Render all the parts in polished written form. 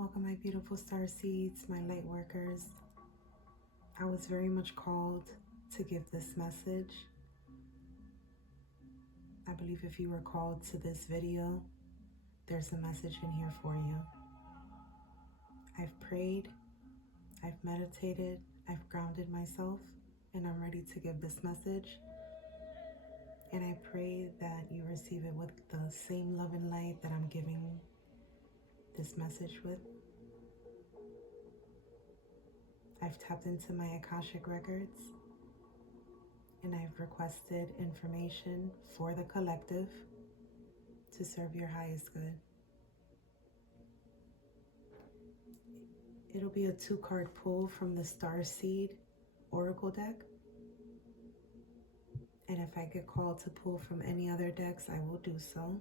Welcome, my beautiful star seeds, my light workers. I was very much called to give this message. I believe if you were called to this video, there's a message in here for you. I've prayed, I've meditated, I've grounded myself, and I'm ready to give this message. And I pray that you receive it with the same love and light that I'm giving this message with. I've tapped into my Akashic records, and I've requested information for the collective to serve your highest good. It'll be a 2-card pull from the Starseed Oracle deck. And if I get called to pull from any other decks, I will do so.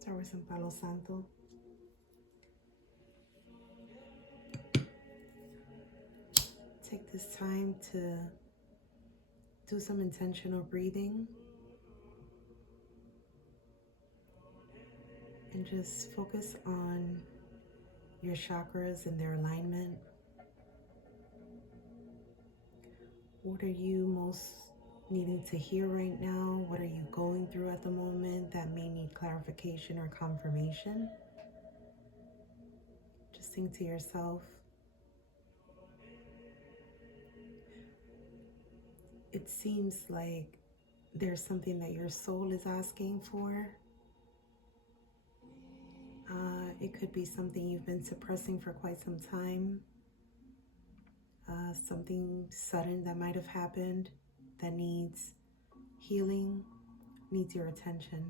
Start with some Palo Santo. Take this time to do some intentional breathing. And just focus on your chakras and their alignment. What are you most needing to hear right now? What are you going through at the moment that may need clarification or confirmation? Just think to yourself, it seems like there's something that your soul is asking for. It could be something you've been suppressing for quite some time. Something sudden that might have happened that needs healing, needs your attention.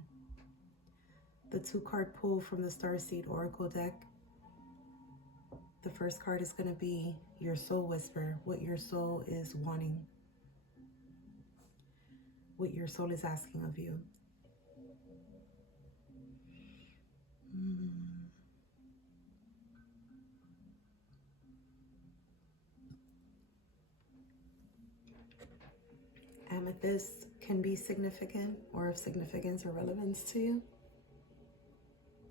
The 2-card pull from the Starseed Oracle deck. The first card is going to be your soul whisper, what your soul is wanting, what your soul is asking of you. Amethyst can be significant or of significance or relevance to you.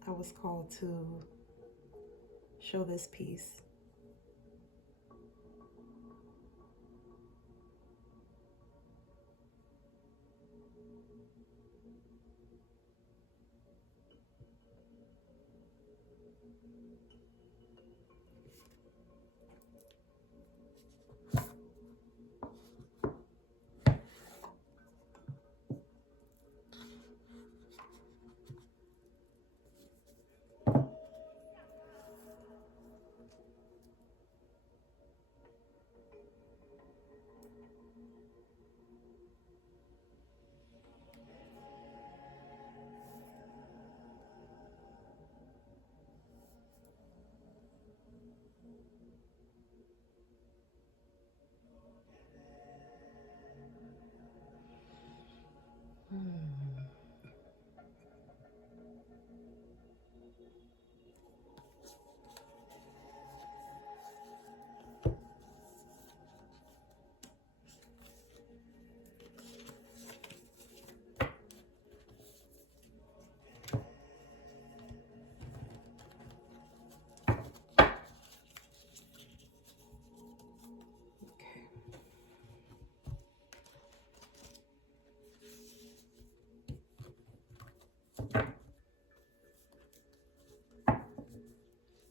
I was called to show this piece.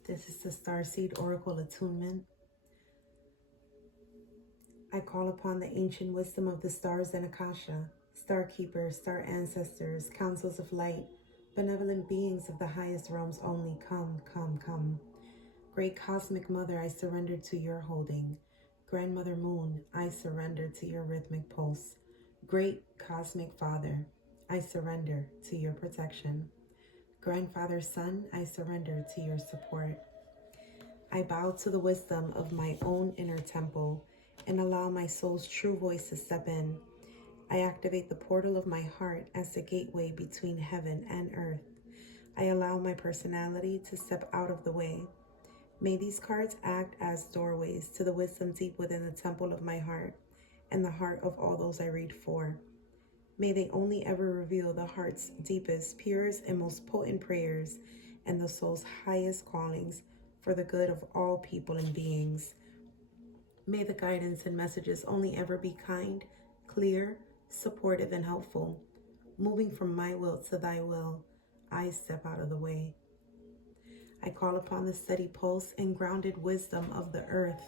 This is the Starseed Oracle Attunement. I call upon the ancient wisdom of the stars and Akasha, star keepers, star ancestors, councils of light, benevolent beings of the highest realms only. Come, come, come. Great Cosmic Mother, I surrender to your holding. Grandmother Moon, I surrender to your rhythmic pulse. Great Cosmic Father, I surrender to your protection. Grandfather Sun, I surrender to your support. I bow to the wisdom of my own inner temple and allow my soul's true voice to step in. I activate the portal of my heart as the gateway between heaven and earth. I allow my personality to step out of the way. May these cards act as doorways to the wisdom deep within the temple of my heart and the heart of all those I read for. May they only ever reveal the heart's deepest, purest, and most potent prayers and the soul's highest callings for the good of all people and beings. May the guidance and messages only ever be kind, clear, supportive, and helpful. Moving from my will to thy will, I step out of the way. I call upon the steady pulse and grounded wisdom of the earth.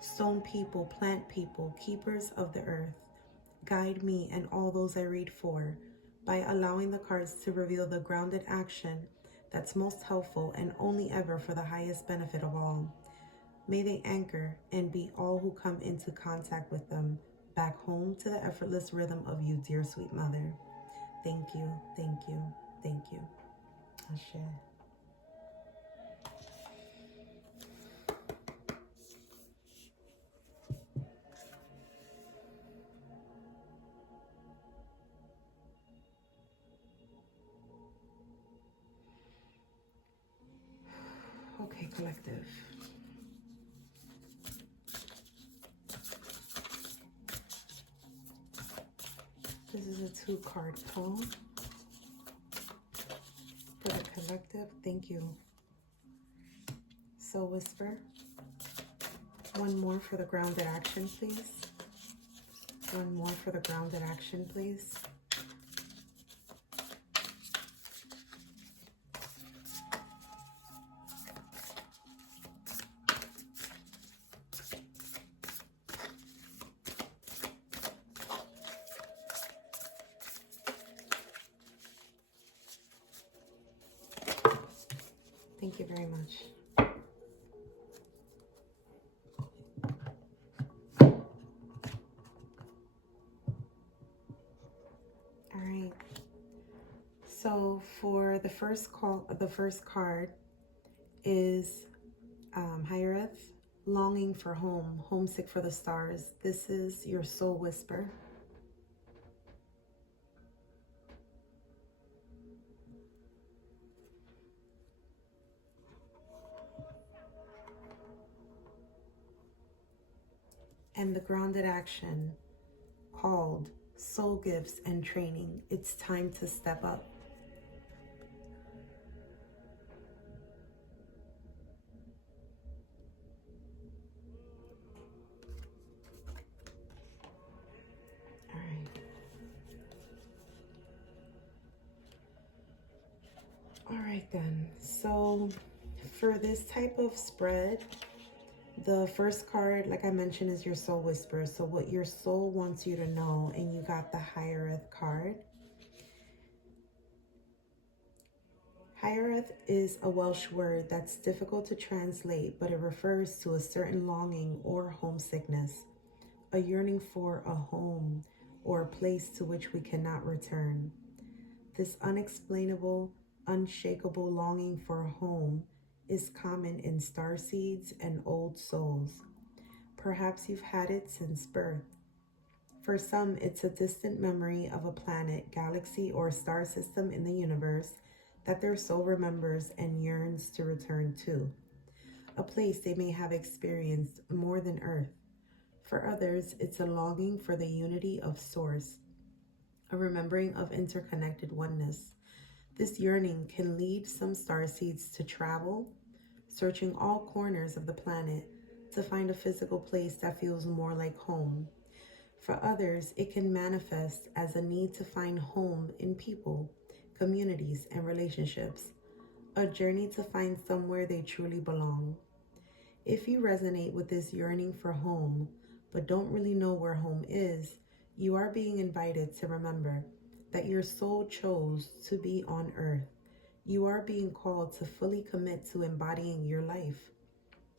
Stone people, plant people, keepers of the earth, guide me and all those I read for by allowing the cards to reveal the grounded action that's most helpful and only ever for the highest benefit of all. May they anchor and be all who come into contact with them back home to the effortless rhythm of you, dear sweet mother. Thank you, thank you, thank you. Ashe. Okay, collective. This is a 2-card pull for the collective. Thank you. Soul Whisper. One more for the grounded action, please. One more for the grounded action, please. Thank you very much. All right. So for the first card is Hiereth, longing for home, homesick for the stars. This is your soul whisper. And the grounded action called Soul Gifts and Training. It's time to step up. All right. All right then. So for this type of spread, the first card, like I mentioned, is your soul whisper. So what your soul wants you to know, and you got the Hiereth card. Hiereth is a Welsh word that's difficult to translate, but it refers to a certain longing or homesickness, a yearning for a home or a place to which we cannot return. This unexplainable, unshakable longing for a home is common in starseeds and old souls. Perhaps you've had it since birth. For some, it's a distant memory of a planet, galaxy, or star system in the universe that their soul remembers and yearns to return to, a place they may have experienced more than Earth. For others, it's a longing for the unity of Source, a remembering of interconnected oneness. This yearning can lead some starseeds to travel, searching all corners of the planet to find a physical place that feels more like home. For others, it can manifest as a need to find home in people, communities, and relationships, a journey to find somewhere they truly belong. If you resonate with this yearning for home, but don't really know where home is, you are being invited to remember that your soul chose to be on earth. You are being called to fully commit to embodying your life.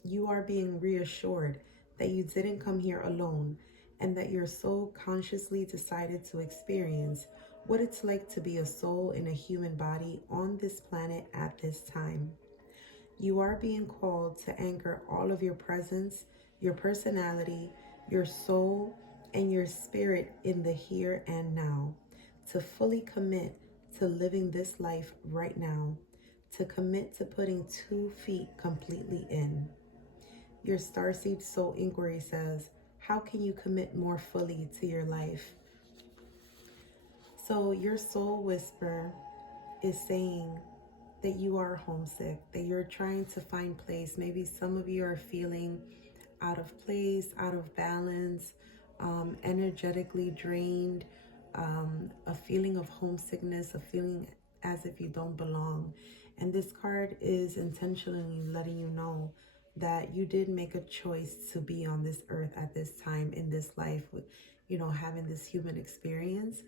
You are being reassured that you didn't come here alone and that your soul consciously decided to experience what it's like to be a soul in a human body on this planet at this time. You are being called to anchor all of your presence, your personality, your soul, and your spirit in the here and now, to fully commit to living this life right now, to commit to putting 2 feet completely in. Your Starseed Soul Inquiry says, How can you commit more fully to your life? So your soul whisper is saying that you are homesick, that you're trying to find place. Maybe some of you are feeling out of place, out of balance, energetically drained, a feeling of homesickness, a feeling as if you don't belong. And this card is intentionally letting you know that you did make a choice to be on this earth at this time in this life, having this human experience.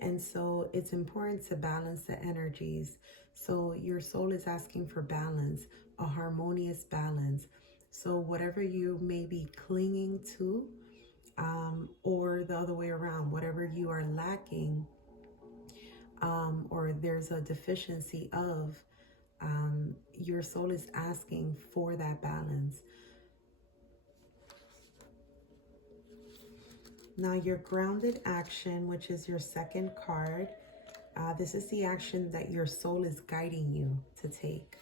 And so it's important to balance the energies. So your soul is asking for balance, a harmonious balance. So whatever you may be clinging to, or the other way around, whatever you are lacking, or there's a deficiency of, your soul is asking for that balance. Now your grounded action, which is your second card, this is the action that your soul is guiding you to take.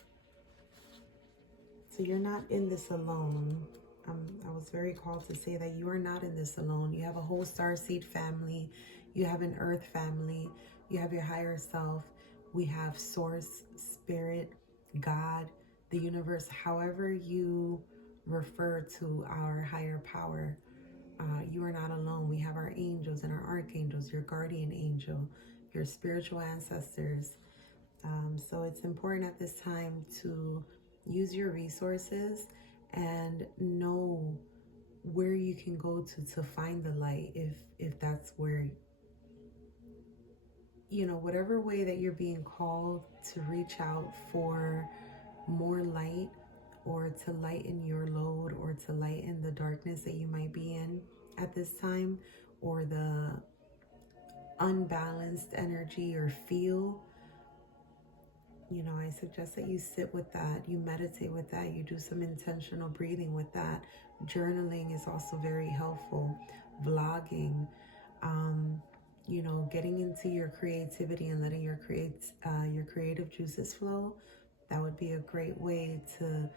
So you're not in this alone. I was very called to say that you are not in this alone. You have a whole starseed family. You have an earth family. You have your higher self. We have source, spirit, God, the universe, however you refer to our higher power. You are not alone. We have our angels and our archangels, your guardian angel, your spiritual ancestors. So it's important at this time to use your resources and know where you can go to find the light, if that's where, whatever way that you're being called to reach out for more light, or to lighten your load, or to lighten the darkness that you might be in at this time, or the unbalanced energy or feel. I suggest that you sit with that, you meditate with that, you do some intentional breathing with that. Journaling is also very helpful. Vlogging, getting into your creativity and letting your creative juices flow. That would be a great way to,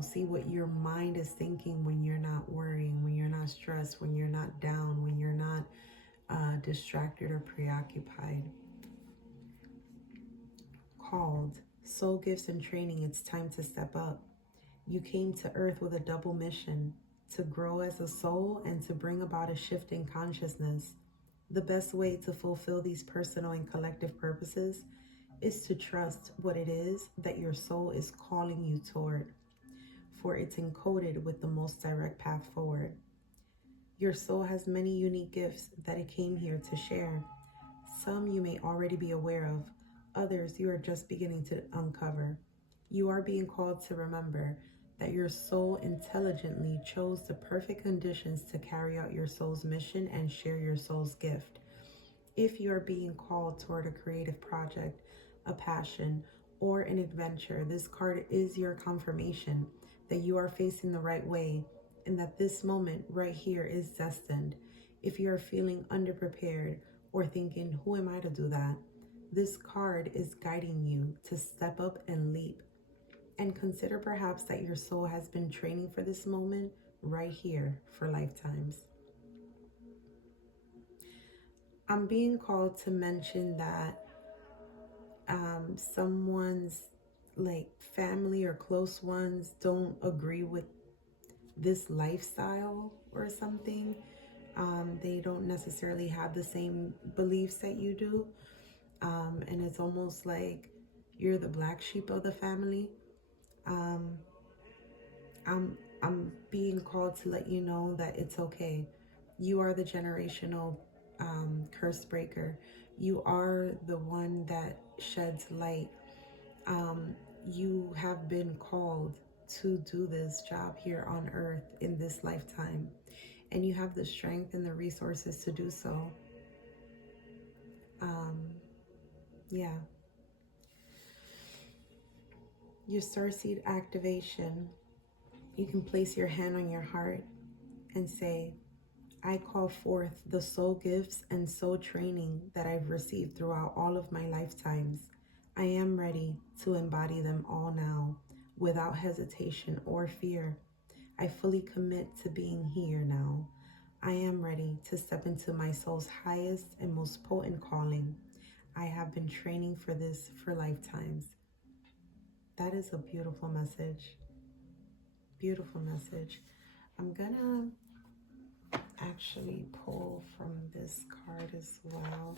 see what your mind is thinking when you're not worrying, when you're not stressed, when you're not down, when you're not distracted or preoccupied. Called soul gifts and training, it's time to step up. You came to earth with a double mission: to grow as a soul and to bring about a shift in consciousness. The best way to fulfill these personal and collective purposes is to trust what it is that your soul is calling you toward, for it's encoded with the most direct path forward. Your soul has many unique gifts that it came here to share. Some you may already be aware of, others you are just beginning to uncover. You are being called to remember that your soul intelligently chose the perfect conditions to carry out your soul's mission and share your soul's gift. If you are being called toward a creative project, a passion, or an adventure, this card is your confirmation that you are facing the right way and that this moment right here is destined. If you are feeling underprepared or thinking, who am I to do that? This card is guiding you to step up and leap. And consider perhaps that your soul has been training for this moment right here for lifetimes. I'm being called to mention that someone's family or close ones don't agree with this lifestyle or something. They don't necessarily have the same beliefs that you do. And it's almost like you're the black sheep of the family. Um, I'm being called to let you know that it's okay. You are the generational curse breaker. You are the one that sheds light. You have been called to do this job here on earth in this lifetime, and you have the strength and the resources to do so. Yeah. Your starseed activation, you can place your hand on your heart and say, I call forth the soul gifts and soul training that I've received throughout all of my lifetimes. I am ready to embody them all now, without hesitation or fear. I fully commit to being here now. I am ready to step into my soul's highest and most potent calling. I have been training for this for lifetimes. That is a beautiful message. Beautiful message. I'm gonna actually pull from this card as well.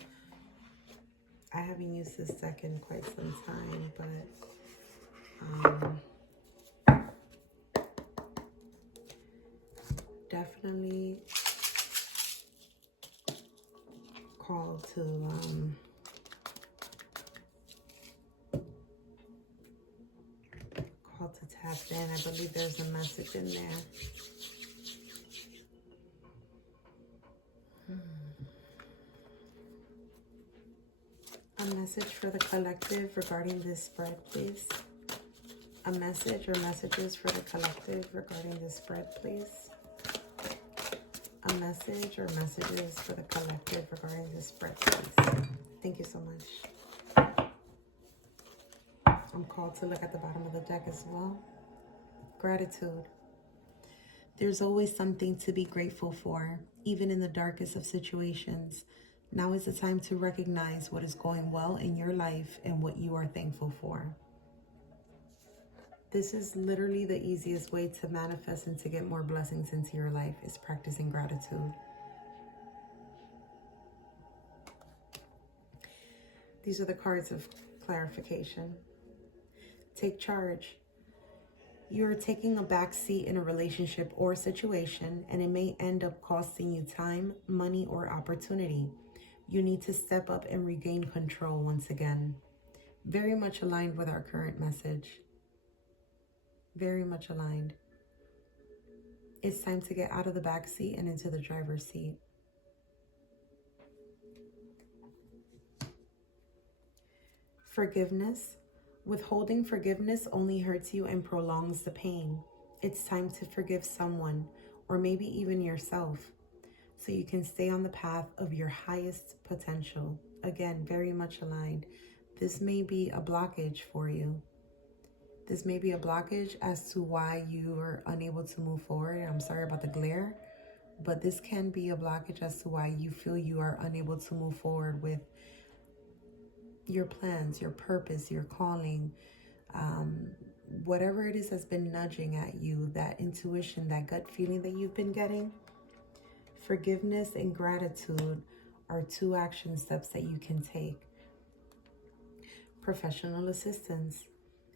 I haven't used this deck in quite some time, but definitely called to tap in. I believe there's a message in there. A message for the collective regarding this spread, please. A message or messages for the collective regarding this spread, please. A message or messages for the collective regarding this spread, please. Thank you so much. I'm called to look at the bottom of the deck as well. Gratitude. There's always something to be grateful for, even in the darkest of situations. Now is the time to recognize what is going well in your life and what you are thankful for. This is literally the easiest way to manifest and to get more blessings into your life, is practicing gratitude. These are the cards of clarification. Take charge. You are taking a back seat in a relationship or situation, and it may end up costing you time, money, or opportunity. You need to step up and regain control once again. Very much aligned with our current message. Very much aligned. It's time to get out of the back seat and into the driver's seat. Forgiveness. Withholding forgiveness only hurts you and prolongs the pain. It's time to forgive someone, or maybe even yourself, so you can stay on the path of your highest potential. Again, very much aligned. This may be a blockage for you. This may be a blockage as to why you are unable to move forward. I'm sorry about the glare, but this can be a blockage as to why you feel you are unable to move forward with your plans, your purpose, your calling, whatever it is that's been nudging at you, that intuition, that gut feeling that you've been getting. Forgiveness and gratitude are two action steps that you can take. Professional assistance.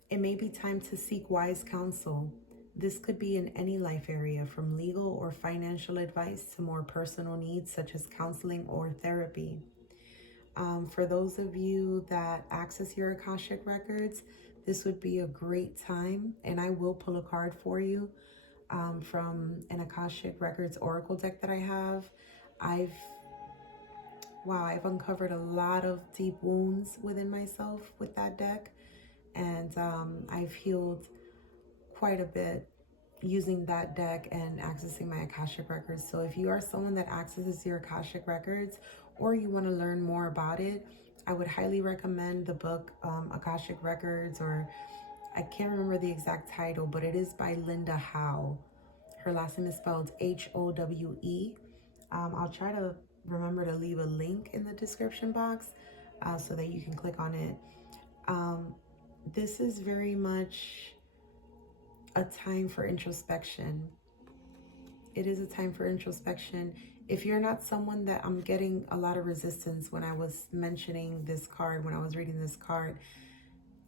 It may be time to seek wise counsel. This could be in any life area, from legal or financial advice to more personal needs such as counseling or therapy. For those of you that access your Akashic records, this would be a great time, and I will pull a card for you from an Akashic Records Oracle deck that I have. I've uncovered a lot of deep wounds within myself with that deck, and I've healed quite a bit using that deck and accessing my Akashic Records. So if you are someone that accesses your Akashic Records, or you want to learn more about it, I would highly recommend the book Akashic Records, or I can't remember the exact title, but it is by Linda Howe. Her last name is spelled Howe. I'll try to remember to leave a link in the description box so that you can click on it. This is very much a time for introspection. It is a time for introspection. If you're not someone that, I'm getting a lot of resistance when I was mentioning this card, when I was reading this card.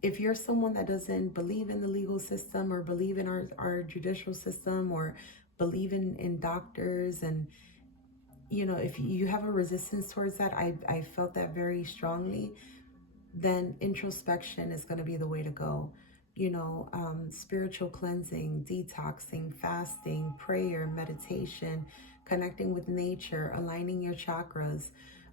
If you're someone that doesn't believe in the legal system, or believe in our judicial system, or believe in doctors, and if you have a resistance towards that, I felt that very strongly, then introspection is going to be the way to go. Spiritual cleansing, detoxing, fasting, prayer, meditation, connecting with nature, aligning your chakras,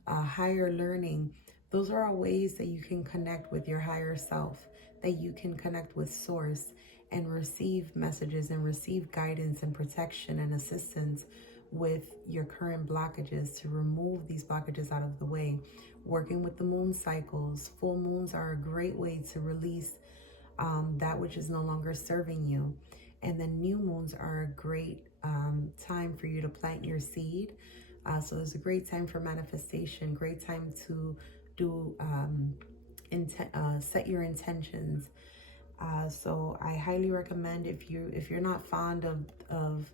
higher learning. Those are all ways that you can connect with your higher self, that you can connect with source and receive messages and receive guidance and protection and assistance with your current blockages, to remove these blockages out of the way. Working with the moon cycles. Full moons are a great way to release that which is no longer serving you. And then new moons are a great time for you to plant your seed. So there's a great time for manifestation, great time to do set your intentions. So I highly recommend, if you're not fond of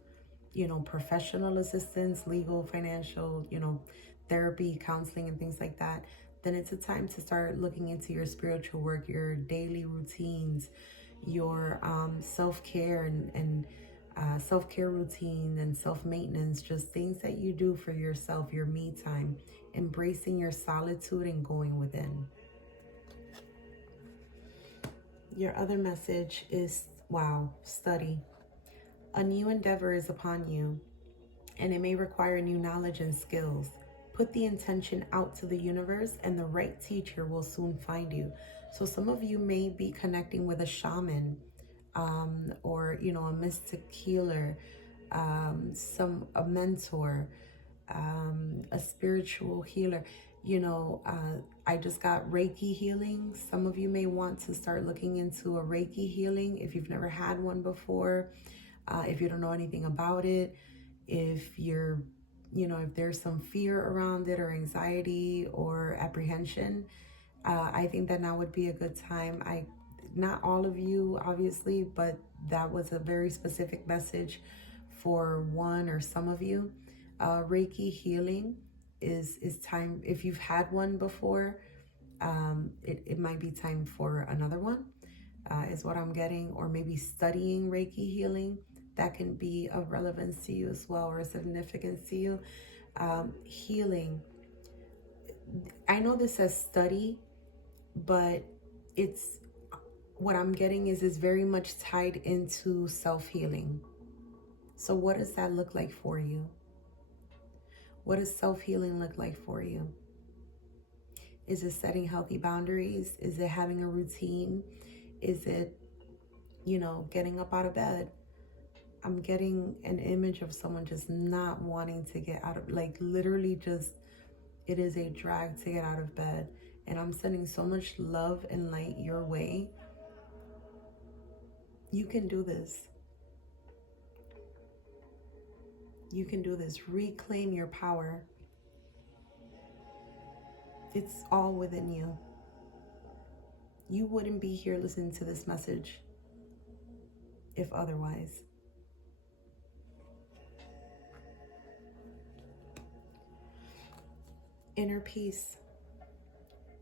professional assistance, legal, financial, therapy, counseling, and things like that, then it's a time to start looking into your spiritual work, your daily routines, your self-care and self-care routine and self-maintenance, just things that you do for yourself, your me time, embracing your solitude and going within. Your other message is, wow, study. A new endeavor is upon you, and it may require new knowledge and skills. Put the intention out to the universe, and the right teacher will soon find you. So some of you may be connecting with a shaman, or a mystic healer, a mentor, a spiritual healer. I just got Reiki healing. Some of you may want to start looking into a Reiki healing if you've never had one before, if you don't know anything about it, if if there's some fear around it or anxiety or apprehension. I think that now would be a good time. Not all of you, obviously, but that was a very specific message for one or some of you. Reiki healing is time. If you've had one before, it might be time for another one, is what I'm getting. Or maybe studying Reiki healing, that can be of relevance to you as well, or significance to you. Healing, I know this says study, but it's, what I'm getting is very much tied into self-healing. So what does that look like for you? What does self-healing look like for you? Is it setting healthy boundaries? Is it having a routine? Is it, getting up out of bed? I'm getting an image of someone just not wanting to get out of, like literally just, it is a drag to get out of bed. And I'm sending so much love and light your way. You can do this. You can do this. Reclaim your power. It's all within you. You wouldn't be here listening to this message if otherwise. Inner peace.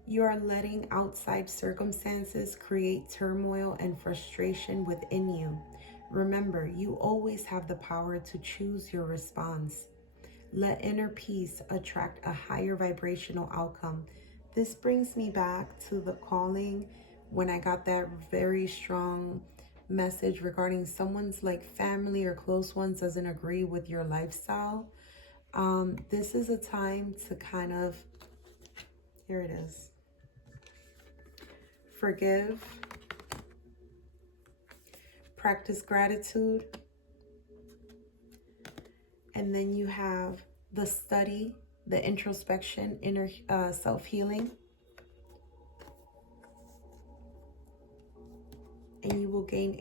You are letting outside circumstances create turmoil and frustration within you. Remember, you always have the power to choose your response. Let inner peace attract a higher vibrational outcome. This brings me back to the calling, when I got that very strong message regarding someone's family or close ones doesn't agree with your lifestyle. This is a time to kind of, here it is, forgive, practice gratitude, and then you have the study, the introspection, inner self-healing, and you will gain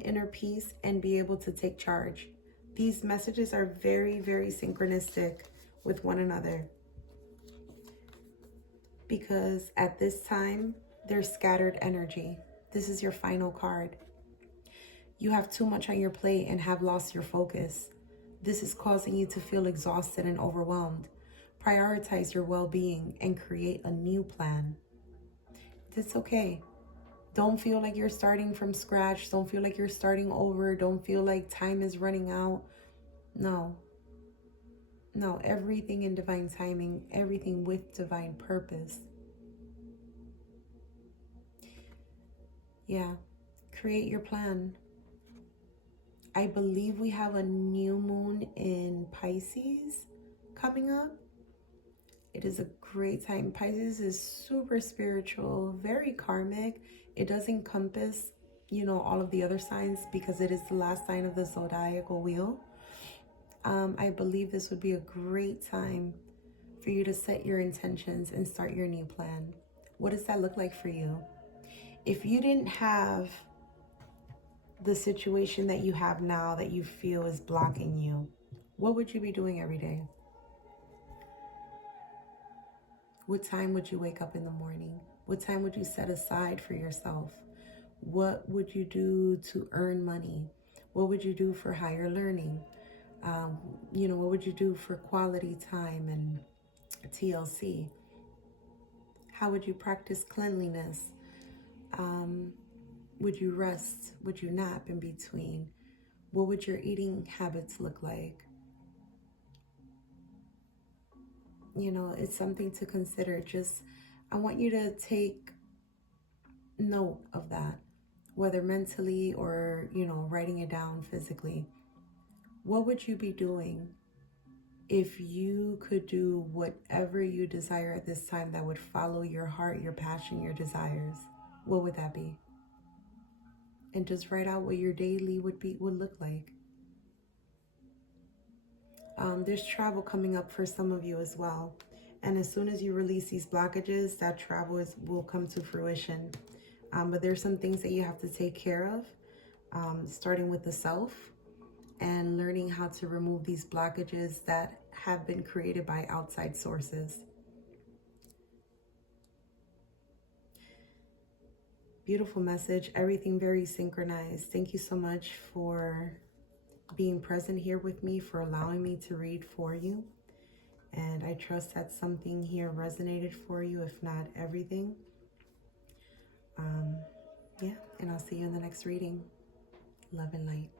inner peace and be able to take charge. These messages are very, very synchronistic with one another, because at this time there's scattered energy. This is your final card. You have too much on your plate and have lost your focus. This is causing you to feel exhausted and overwhelmed. Prioritize your well-being and create a new plan. It's okay. Don't feel like you're starting from scratch. Don't feel like you're starting over. Don't feel like time is running out. No, everything in divine timing, everything with divine purpose. Yeah, create your plan. I believe we have a new moon in Pisces coming up. It is a great time. Pisces is super spiritual, very karmic. It does encompass, all of the other signs because it is the last sign of the zodiacal wheel. I believe this would be a great time for you to set your intentions and start your new plan. What does that look like for you? If you didn't have the situation that you have now that you feel is blocking you, what would you be doing every day? What time would you wake up in the morning? What time would you set aside for yourself? What would you do to earn money? What would you do for higher learning? What would you do for quality time and TLC? How would you practice cleanliness? Would you rest? Would you nap in between? What would your eating habits look like? It's something to consider. I want you to take note of that, whether mentally or, writing it down physically. What would you be doing if you could do whatever you desire at this time that would follow your heart, your passion, your desires? What would that be? And just write out what your daily would look like. There's travel coming up for some of you as well. And as soon as you release these blockages, that travel will come to fruition. But there's some things that you have to take care of, starting with the self and learning how to remove these blockages that have been created by outside sources. Beautiful message. Everything very synchronized. Thank you so much for being present here with me, for allowing me to read for you. And I trust that something here resonated for you, if not everything. And I'll see you in the next reading. Love and light.